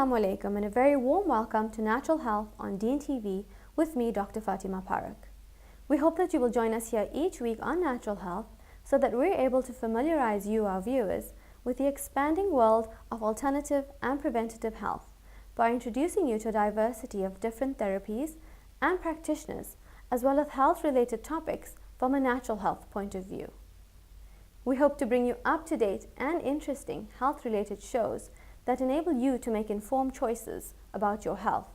Assalamu alaikum and a very warm welcome to Natural Health on Deen TV with me, Dr. Fatima Paruk. We hope that you will join us here each week on Natural Health so that we're able to familiarize you, our viewers, with the expanding world of alternative and preventative health by introducing you to a diversity of different therapies and practitioners, as well as health-related topics from a natural health point of view. We hope to bring you up-to-date and interesting health-related shows that enable you to make informed choices about your health,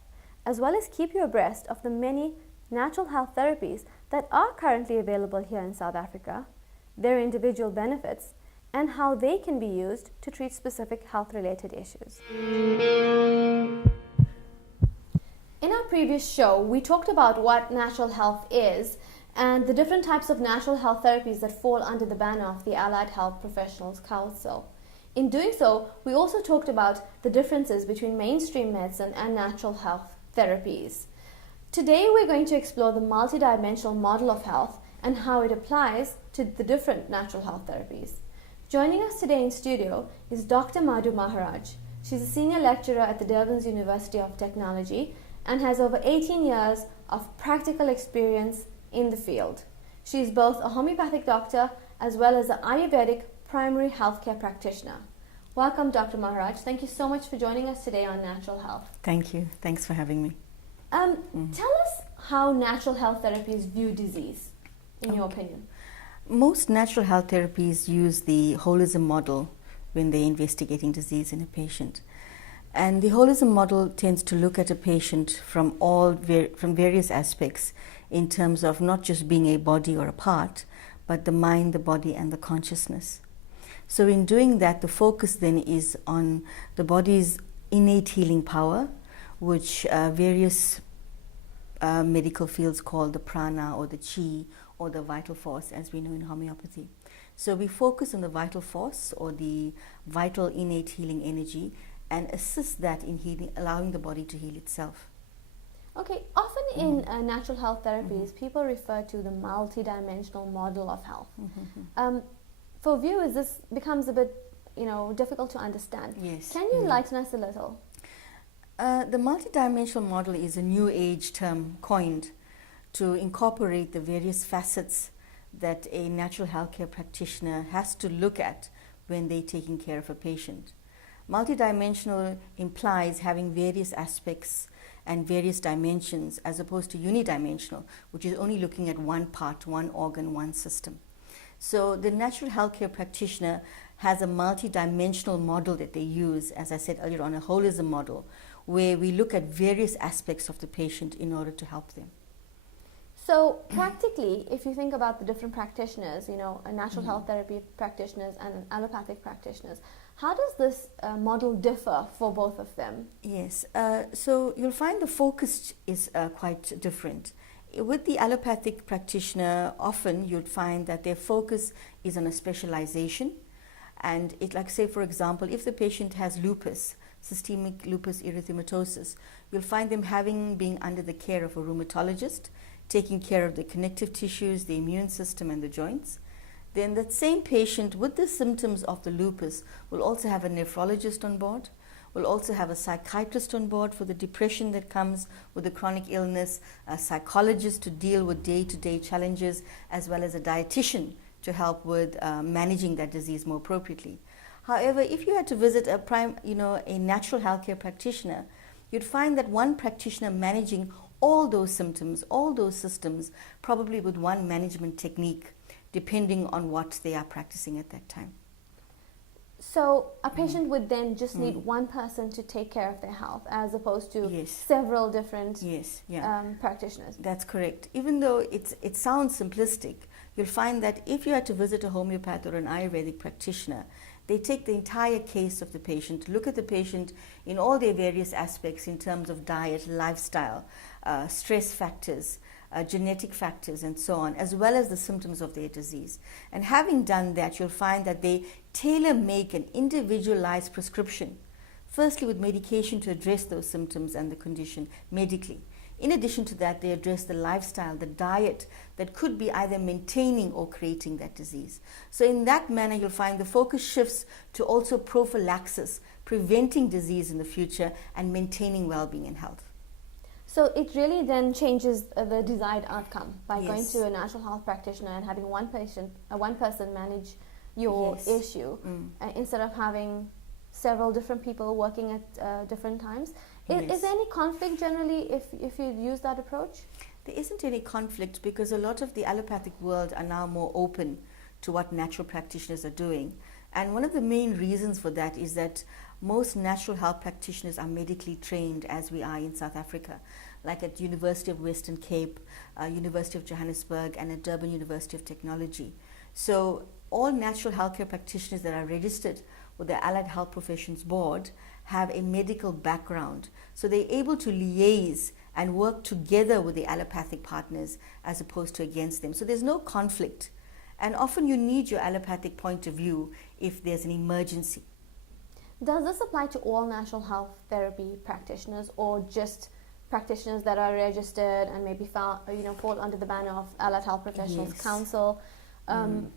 as well as keep you abreast of the many natural health therapies that are currently available here in South Africa, their individual benefits, and how they can be used to treat specific health-related issues. In our previous show, we talked about what natural health is and the different types of natural health therapies that fall under the banner of the Allied Health Professionals Council. In doing so, we also talked about the differences between mainstream medicine and natural health therapies. Today, we're going to explore the multidimensional model of health and how it applies to the different natural health therapies. Joining us today in studio is Dr. Madhu Maharaj. She's a senior lecturer at the Durban University of Technology and has over 18 years of practical experience in the field. She is both a homeopathic doctor as well as an Ayurvedic primary healthcare practitioner. Welcome, Dr. Maharaj. Thank you so much for joining us today on Natural Health. Thank you. Thanks for having me. Tell us how natural health therapies view disease, in your opinion. Most natural health therapies use the holism model when they're investigating disease in a patient. And the holism model tends to look at a patient from various aspects in terms of not just being a body or a part, but the mind, the body, and the consciousness. So in doing that, the focus then is on the body's innate healing power, which various medical fields call the prana or the chi or the vital force, as we know in homeopathy. So we focus on the vital force or the vital innate healing energy and assist that in healing, allowing the body to heal itself. Okay, often in natural health therapies, people refer to the multidimensional model of health. For viewers, this becomes a bit, difficult to understand. Yes. Can you enlighten us a little? The multidimensional model is a new age term coined to incorporate the various facets that a natural healthcare practitioner has to look at when they're taking care of a patient. Multidimensional implies having various aspects and various dimensions as opposed to unidimensional, which is only looking at one part, one organ, one system. So the natural healthcare practitioner has a multidimensional model that they use, as I said earlier on, a holism model, where we look at various aspects of the patient in order to help them. So practically, if you think about the different practitioners, a natural health therapy practitioners and allopathic practitioners, how does this model differ for both of them? Yes, so you'll find the focus is quite different. With the allopathic practitioner, often you'd find that their focus is on a specialization. And it, like say, for example, if the patient has lupus, systemic lupus erythematosus, you'll find them being under the care of a rheumatologist, taking care of the connective tissues, the immune system, and the joints. Then that same patient with the symptoms of the lupus will also have a nephrologist on board, will also have a psychiatrist on board for the depression that comes with the chronic illness, a psychologist to deal with day-to-day challenges, as well as a dietitian to help with managing that disease more appropriately. However, if you had to visit a natural healthcare practitioner, you'd find that one practitioner managing all those symptoms, all those systems, probably with one management technique, depending on what they are practicing at that time. So a patient would then just need one person to take care of their health, as opposed to several different practitioners. That's correct. Even though it sounds simplistic, you'll find that if you had to visit a homeopath or an Ayurvedic practitioner, they take the entire case of the patient, look at the patient in all their various aspects in terms of diet, lifestyle, stress factors, genetic factors, and so on, as well as the symptoms of their disease. And having done that, you'll find that they tailor-make an individualized prescription, firstly with medication to address those symptoms and the condition medically. In addition to that, they address the lifestyle, the diet that could be either maintaining or creating that disease. So in that manner, you'll find the focus shifts to also prophylaxis, preventing disease in the future and maintaining well-being and health. So it really then changes the desired outcome by Yes. going to a natural health practitioner and having one person manage your Yes. issue instead of having several different people working at different times. Is there any conflict generally if you use that approach? There isn't any conflict because a lot of the allopathic world are now more open to what natural practitioners are doing. And one of the main reasons for that is that most natural health practitioners are medically trained, as we are in South Africa, like at University of Western Cape, University of Johannesburg, and at Durban University of Technology. So all natural healthcare practitioners that are registered with the Allied Health Professions Board have a medical background. So they're able to liaise and work together with the allopathic partners as opposed to against them. So there's no conflict. And often you need your allopathic point of view if there's an emergency. Does this apply to all natural health therapy practitioners or just practitioners that are registered and maybe fall under the banner of Allied Health Professionals Yes. Council?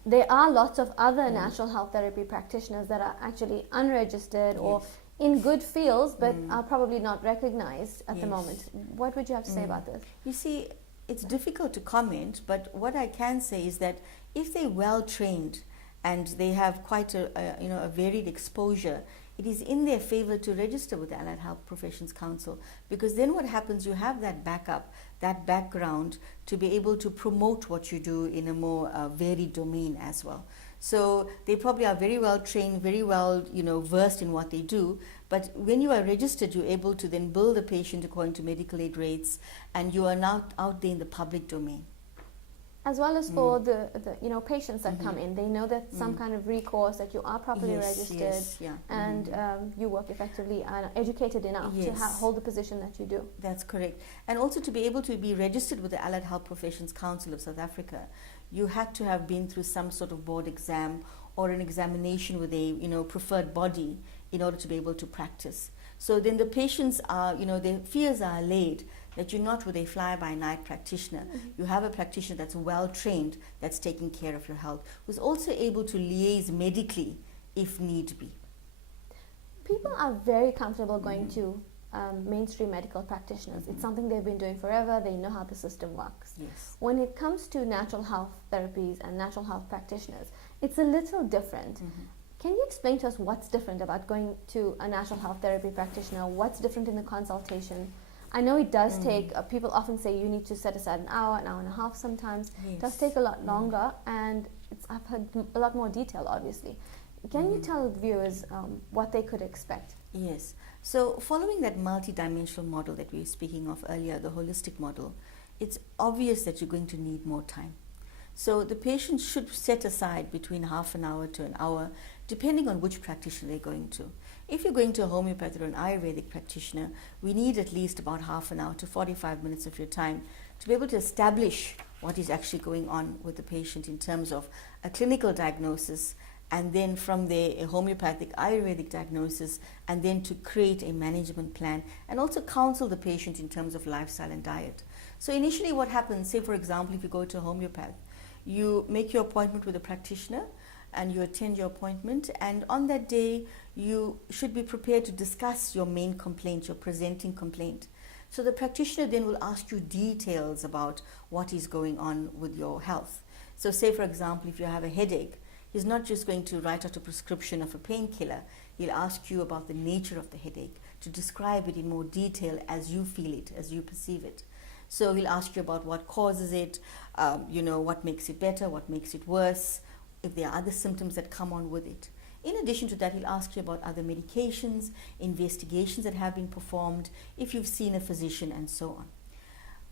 There are lots of other natural health therapy practitioners that are actually unregistered or in good fields but are probably not recognized at the moment. What would you have to say about this? You see, it's difficult to comment, but what I can say is that if they're well trained and they have quite a varied exposure, it is in their favor to register with the Allied Health Professions Council, because then what happens, you have that backup, that background to be able to promote what you do in a more varied domain as well. So they probably are very well trained, very well versed in what they do, but when you are registered, you're able to then bill the patient according to medical aid rates, and you are now out there in the public domain. As well as for the patients that come in, they know that some kind of recourse, that you are properly registered, and you work effectively and are educated enough to hold the position that you do. That's correct. And also to be able to be registered with the Allied Health Professions Council of South Africa, you had to have been through some sort of board exam or an examination with a preferred body in order to be able to practice. So then the patients are, their fears are allayed that you're not with a fly-by-night practitioner. You have a practitioner that's well-trained, that's taking care of your health, who's also able to liaise medically if need be. People are very comfortable going to mainstream medical practitioners. It's something they've been doing forever. They know how the system works. Yes. When it comes to natural health therapies and natural health practitioners, it's a little different. Can you explain to us what's different about going to a natural health therapy practitioner? What's different in the consultation? I know it does take, people often say you need to set aside an hour and a half sometimes. It does take a lot longer, and I've heard a lot more detail, obviously. Can you tell viewers what they could expect? Yes. So following that multidimensional model that we were speaking of earlier, the holistic model, it's obvious that you're going to need more time. So the patient should set aside between half an hour to an hour, depending on which practitioner they're going to. If you're going to a homeopathic or an Ayurvedic practitioner, we need at least about half an hour to 45 minutes of your time to be able to establish what is actually going on with the patient in terms of a clinical diagnosis, and then from there a homeopathic Ayurvedic diagnosis, and then to create a management plan and also counsel the patient in terms of lifestyle and diet. So initially what happens, say for example, if you go to a homeopath, you make your appointment with a practitioner and you attend your appointment, and on that day you should be prepared to discuss your main complaint, your presenting complaint. So the practitioner then will ask you details about what is going on with your health. So say for example, if you have a headache, he's not just going to write out a prescription of a painkiller. He'll ask you about the nature of the headache, to describe it in more detail as you feel it, as you perceive it. So he'll ask you about what causes it, what makes it better, what makes it worse, if there are other symptoms that come on with it. In addition to that, he'll ask you about other medications, investigations that have been performed, if you've seen a physician, and so on.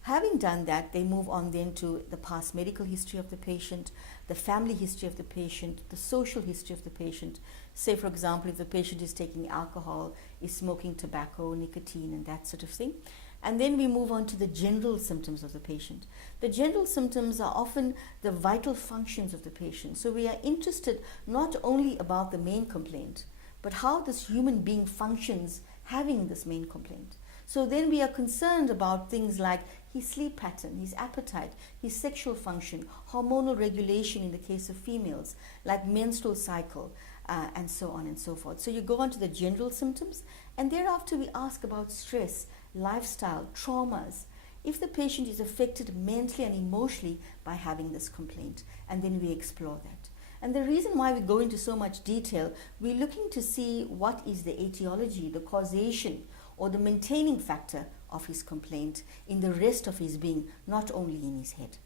Having done that, they move on then to the past medical history of the patient, the family history of the patient, the social history of the patient. Say, for example, if the patient is taking alcohol, is smoking tobacco, nicotine, and that sort of thing. And then we move on to the general symptoms of the patient. The general symptoms are often the vital functions of the patient. So we are interested not only about the main complaint, but how this human being functions having this main complaint. So then we are concerned about things like his sleep pattern, his appetite, his sexual function, hormonal regulation in the case of females, like menstrual cycle, and so on and so forth. So you go on to the general symptoms, and thereafter we ask about stress, lifestyle, traumas, if the patient is affected mentally and emotionally by having this complaint, and then we explore that. And the reason why we go into so much detail, we're looking to see what is the etiology, the causation, or the maintaining factor of his complaint in the rest of his being, not only in his head.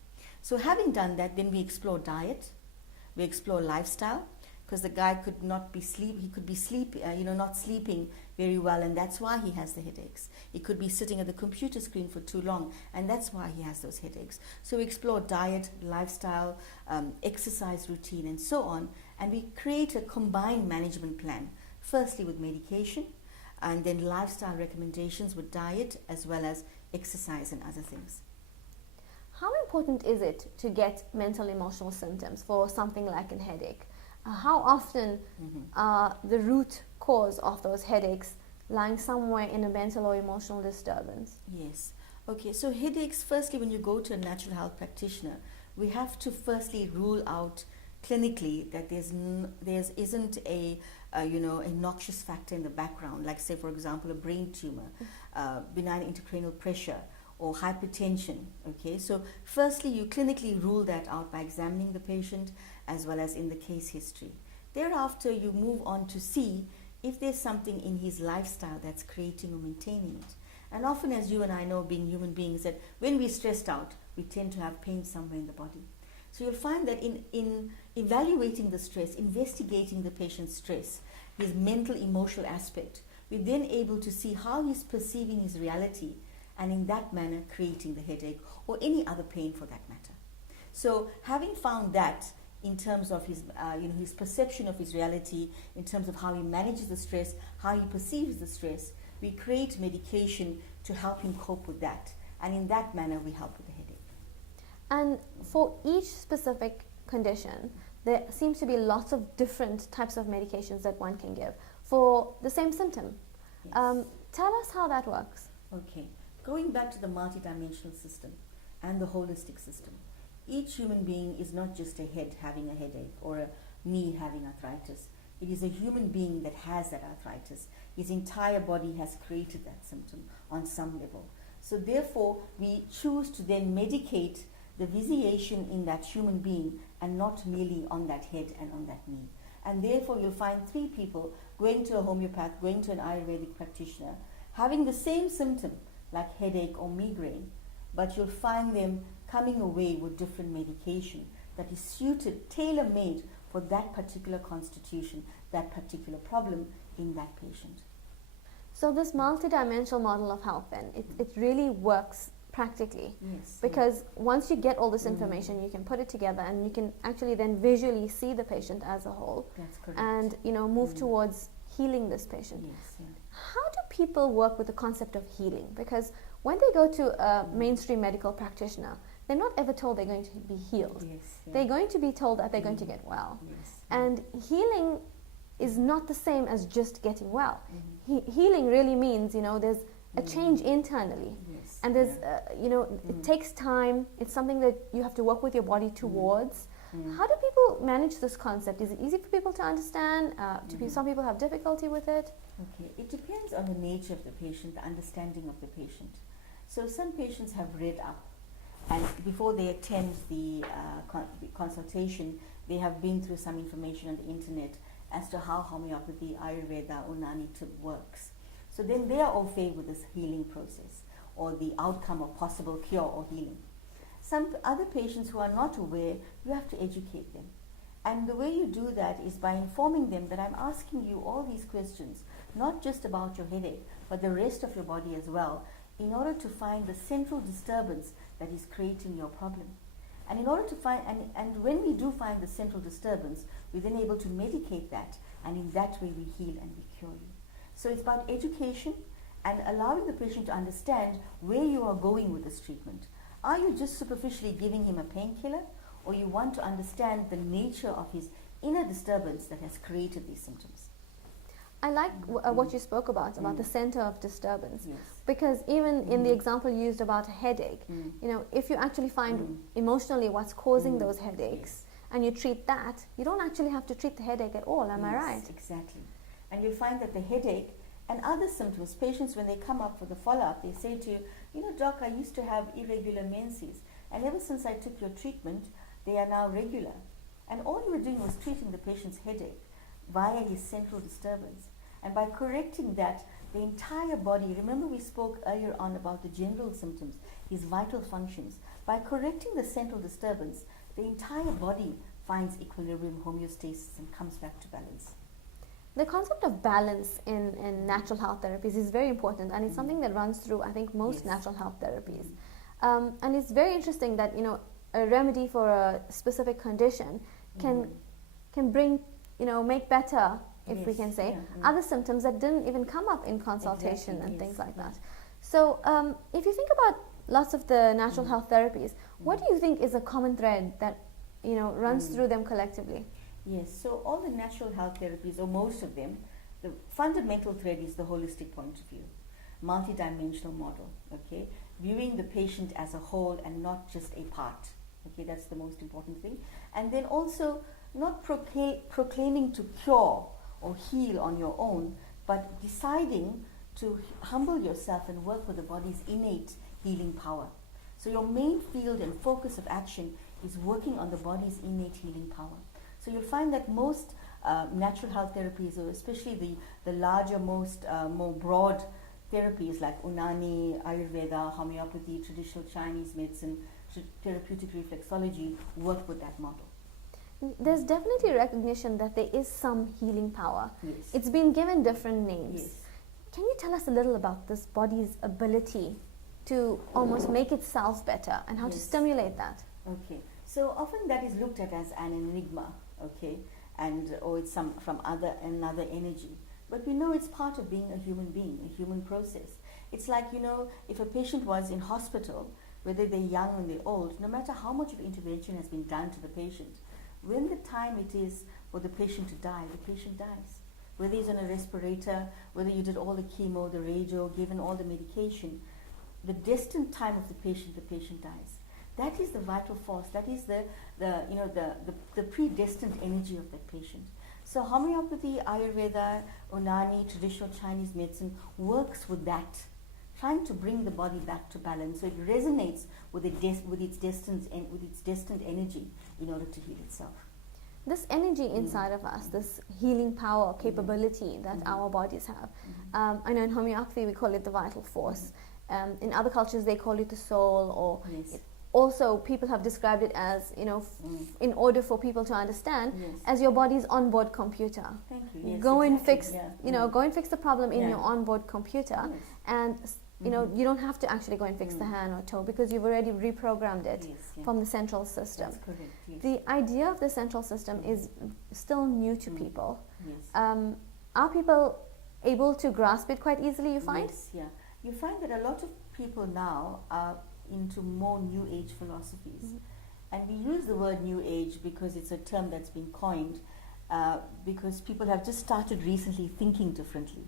So having done that, then we explore diet, we explore lifestyle, because the guy could not be he could be not sleeping very well, and that's why he has the headaches. He could be sitting at the computer screen for too long, and that's why he has those headaches. So we explore diet, lifestyle, exercise routine, and so on, and we create a combined management plan, firstly with medication, and then lifestyle recommendations with diet, as well as exercise and other things. How important is it to get mental emotional symptoms for something like a headache? How often are the root cause of those headaches lying somewhere in a mental or emotional disturbance? Yes. Okay, so headaches, firstly, when you go to a natural health practitioner, we have to firstly rule out clinically that there isn't a noxious factor in the background, like say, for example, a brain tumor, benign intracranial pressure, or hypertension. Okay, so firstly you clinically rule that out by examining the patient as well as in the case history. Thereafter you move on to see if there's something in his lifestyle that's creating or maintaining it. And often, as you and I know, being human beings, that when we're stressed out, we tend to have pain somewhere in the body. So you'll find that in evaluating the stress, investigating the patient's stress, his mental emotional aspect, we're then able to see how he's perceiving his reality, and in that manner creating the headache or any other pain for that matter. So having found that in terms of his his perception of his reality, in terms of how he manages the stress, how he perceives the stress, we create medication to help him cope with that, and in that manner we help with the headache. And for each specific condition, there seems to be lots of different types of medications that one can give for the same symptom. Yes. Tell us how that works. Okay. Going back to the multidimensional system and the holistic system, each human being is not just a head having a headache or a knee having arthritis. It is a human being that has that arthritis. His entire body has created that symptom on some level. So therefore, we choose to then medicate the vitiation in that human being and not merely on that head and on that knee. And therefore, you'll find 3 people going to a homeopath, going to an Ayurvedic practitioner, having the same symptom, like headache or migraine, but you'll find them coming away with different medication that is suited, tailor-made for that particular constitution, that particular problem in that patient. So this multidimensional model of health then, it really works practically. Yes. Because once you get all this information, you can put it together and you can actually then visually see the patient as a whole. That's correct. And move towards healing this patient. Yes, yeah. How do people work with the concept of healing? Because when they go to a mainstream medical practitioner, they're not ever told they're going to be healed. Yes, yeah. They're going to be told that they're going to get well. Yes. And healing is not the same as just getting well. Healing really means, there's a change internally. Yes. And there's, it takes time. It's something that you have to work with your body towards. How do people manage this concept? Is it easy for people to understand? Some people have difficulty with it? Okay, it depends on the nature of the patient, the understanding of the patient. So some patients have read up, and before they attend the consultation, they have been through some information on the internet as to how homeopathy, Ayurveda, Unani works. So then they are au fait with this healing process or the outcome of possible cure or healing. Some other patients who are not aware, you have to educate them. And the way you do that is by informing them that I'm asking you all these questions, not just about your headache, but the rest of your body as well, in order to find the central disturbance that is creating your problem. And in order to find, and when we do find the central disturbance, we're then able to medicate that, and in that way we heal and we cure you. So it's about education and allowing the patient to understand where you are going with this treatment. Are you just superficially giving him a painkiller, or you want to understand the nature of his inner disturbance that has created these symptoms? I like what you spoke about the center of disturbance. Yes. Because even in the example used about a headache, you know, if you actually find emotionally what's causing those headaches and you treat that, you don't actually have to treat the headache at all. Am I right? Exactly. And you'll find that the headache and other symptoms, patients when they come up for the follow-up, they say to you, you know, doc, I used to have irregular menses, and ever since I took your treatment, they are now regular. And all you were doing was treating the patient's headache via his central disturbance. And by correcting that, the entire body, remember we spoke earlier on about the general symptoms, his vital functions. By correcting the central disturbance, the entire body finds equilibrium, homeostasis, and comes back to balance. The concept of balance in natural health therapies is very important, and it's something that runs through, I think, most natural health therapies. And it's very interesting that, you know, a remedy for a specific condition can bring, you know, make better, if we can say, other symptoms that didn't even come up in consultation and things like that. So if you think about lots of the natural health therapies, what do you think is a common thread that, you know, runs through them collectively? Yes, so all the natural health therapies, or most of them, the fundamental thread is the holistic point of view, multidimensional model, okay? Viewing the patient as a whole and not just a part, okay? That's the most important thing. And then also not proclaiming to cure or heal on your own, but deciding to humble yourself and work with the body's innate healing power. So your main field and focus of action is working on the body's innate healing power. So you'll find that most natural health therapies, or especially the larger, more broad therapies like Unani, Ayurveda, homeopathy, traditional Chinese medicine, therapeutic reflexology, work with that model. There's definitely recognition that there is some healing power. Yes. It's been given different names. Yes. Can you tell us a little about this body's ability to almost make itself better and how to stimulate that? Okay. So often that is looked at as an enigma, okay, and or it's from another energy. But we know it's part of being a human being, a human process. It's like, you know, if a patient was in hospital, whether they're young or they're old, no matter how much of intervention has been done to the patient, when the time it is for the patient to die, the patient dies. Whether he's on a respirator, whether you did all the chemo, the radio, given all the medication, the destined time of the patient dies. That is the vital force. That is the predestined energy of that patient. So homeopathy, Ayurveda, Unani, traditional Chinese medicine works with that, trying to bring the body back to balance. So it resonates with its destined energy in order to heal itself. This energy inside of us, this healing power, capability that our bodies have. I know in homeopathy we call it the vital force. In other cultures they call it the soul, or also people have described it as, you know, in order for people to understand, as your body's onboard computer. Thank you. Yes, go and exactly. fix, you know, go and fix the problem in your onboard computer, and you know, you don't have to actually go and fix the hand or toe because you've already reprogrammed it from the central system. That's correct. Yes. The idea of the central system is still new to people. Yes. Are people able to grasp it quite easily, you find? Yes, yeah. You find that a lot of people now are into more new age philosophies. And we use the word new age because it's a term that's been coined because people have just started recently thinking differently.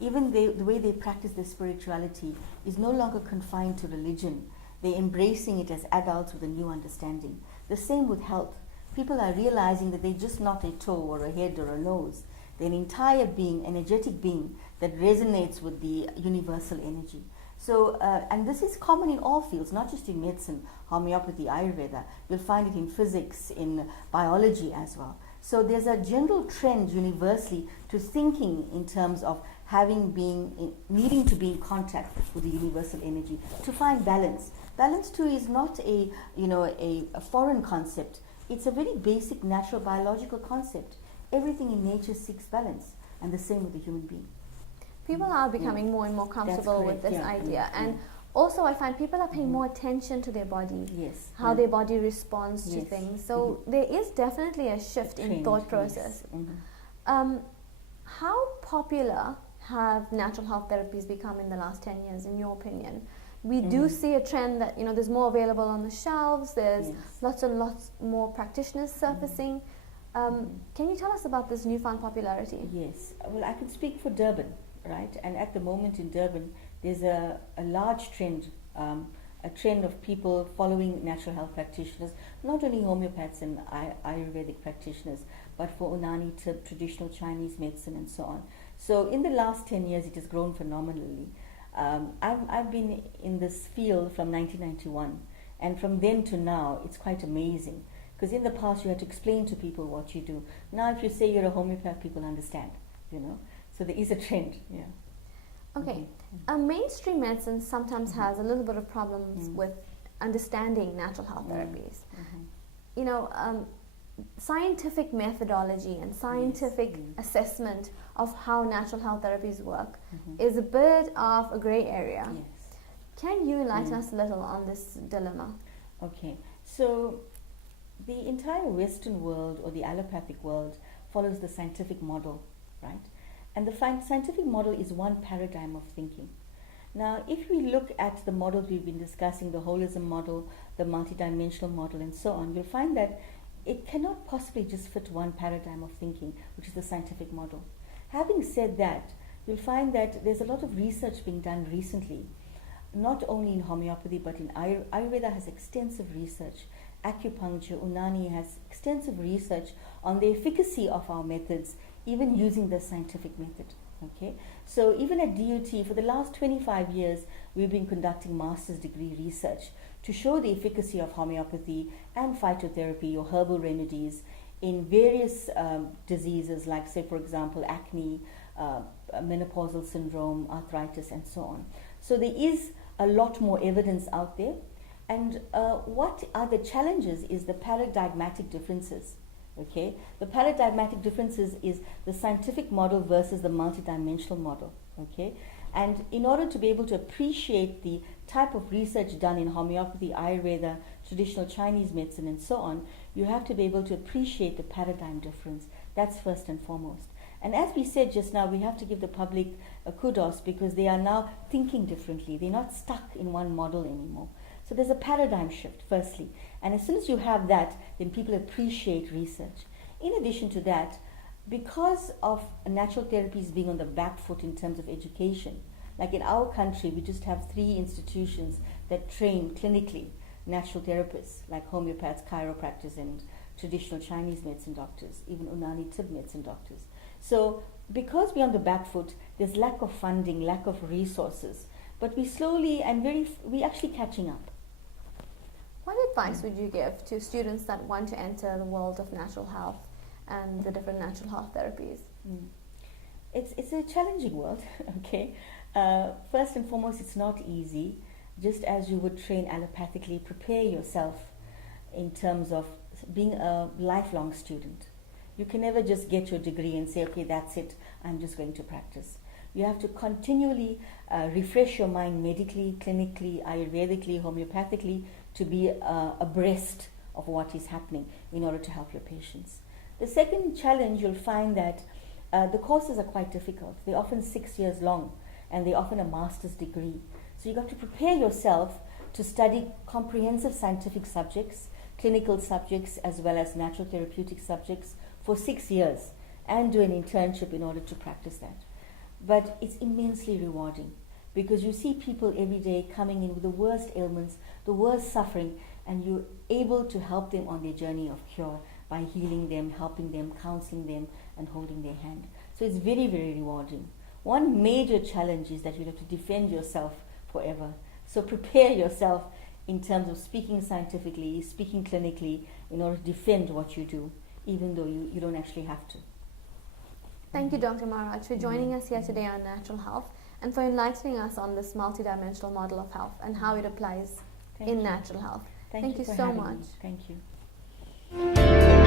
Even the way they practice their spirituality is no longer confined to religion. They're embracing it as adults with a new understanding. The same with health. People are realizing that they're just not a toe or a head or a nose. They're an entire being, energetic being that resonates with the universal energy. So, and this is common in all fields, not just in medicine, homeopathy, Ayurveda. You'll find it in physics, in biology as well. So there's a general trend universally to thinking in terms of needing to be in contact with the universal energy to find balance. Balance too is not a foreign concept. It's a very basic natural biological concept. Everything in nature seeks balance, and the same with the human being. People are becoming more and more comfortable with this idea, and also I find people are paying more attention to their body, how their body responds to things. So there is definitely a shift in thought process. How popular have natural health therapies become in the last 10 years, in your opinion? We do see a trend that, you know, there's more available on the shelves, there's lots and lots more practitioners surfacing. Can you tell us about this newfound popularity? Yes. Well, I can speak for Durban, right? And at the moment in Durban, there's a large trend, a trend of people following natural health practitioners, not only homeopaths and Ayurvedic practitioners, but for Unani, traditional Chinese medicine and so on. So in the last 10 years, it has grown phenomenally. I've been in this field from 1991, and from then to now, it's quite amazing. Because in the past, you had to explain to people what you do. Now, if you say you're a homeopath, people understand, you know. So there is a trend, yeah. Okay. Mainstream medicine sometimes has a little bit of problems with understanding natural health therapies. You know, scientific methodology and scientific assessment of how natural health therapies work is a bit of a grey area. Yes. Can you enlighten us a little on this dilemma? Okay. So the entire Western world, or the allopathic world, follows the scientific model, right? And the scientific model is one paradigm of thinking. Now, if we look at the models we've been discussing, the holism model, the multidimensional model, and so on, you'll find that it cannot possibly just fit one paradigm of thinking, which is the scientific model. Having said that, you'll find that there's a lot of research being done recently, not only in homeopathy, but in Ayurveda has extensive research. Acupuncture, Unani has extensive research on the efficacy of our methods, even using the scientific method. Okay, so even at DUT, for the last 25 years, we've been conducting master's degree research to show the efficacy of homeopathy and phytotherapy or herbal remedies in various diseases, like, say, for example, acne, menopausal syndrome, arthritis, and so on. So there is a lot more evidence out there. And what are the challenges is the paradigmatic differences. Okay, the paradigmatic differences is the scientific model versus the multidimensional model. Okay, and in order to be able to appreciate the type of research done in homeopathy, Ayurveda, traditional Chinese medicine, and so on, you have to be able to appreciate the paradigm difference. That's first and foremost. And as we said just now, we have to give the public a kudos because they are now thinking differently. They're not stuck in one model anymore. So there's a paradigm shift, firstly. And as soon as you have that, then people appreciate research. In addition to that, because of natural therapies being on the back foot in terms of education, like in our country, we just have 3 institutions that train clinically natural therapists, like homeopaths, chiropractors, and traditional Chinese medicine doctors, even Unani Tib medicine doctors. So because we're on the back foot, there's lack of funding, lack of resources, but we slowly and we're actually catching up. What advice would you give to students that want to enter the world of natural health and the different natural health therapies? It's a challenging world, okay? First and foremost, it's not easy. Just as you would train allopathically, prepare yourself in terms of being a lifelong student. You can never just get your degree and say, okay, that's it, I'm just going to practice. You have to continually refresh your mind medically, clinically, Ayurvedically, homeopathically, to be abreast of what is happening in order to help your patients. The second challenge, you'll find that the courses are quite difficult. They're often 6 years long, and they're often a master's degree. So you've got to prepare yourself to study comprehensive scientific subjects, clinical subjects, as well as natural therapeutic subjects for 6 years, and do an internship in order to practice that. But it's immensely rewarding because you see people every day coming in with the worst ailments, the worst suffering, and you're able to help them on their journey of cure by healing them, helping them, counseling them, and holding their hand. So it's very, very rewarding. One major challenge is that you have to defend yourself forever. So prepare yourself in terms of speaking scientifically, speaking clinically, in order to defend what you do, even though you don't actually have to. Thank you, Dr. Maharaj, for joining us here today on Natural Health and for enlightening us on this multidimensional model of health and how it applies in natural health. Thank you so much. Thank you.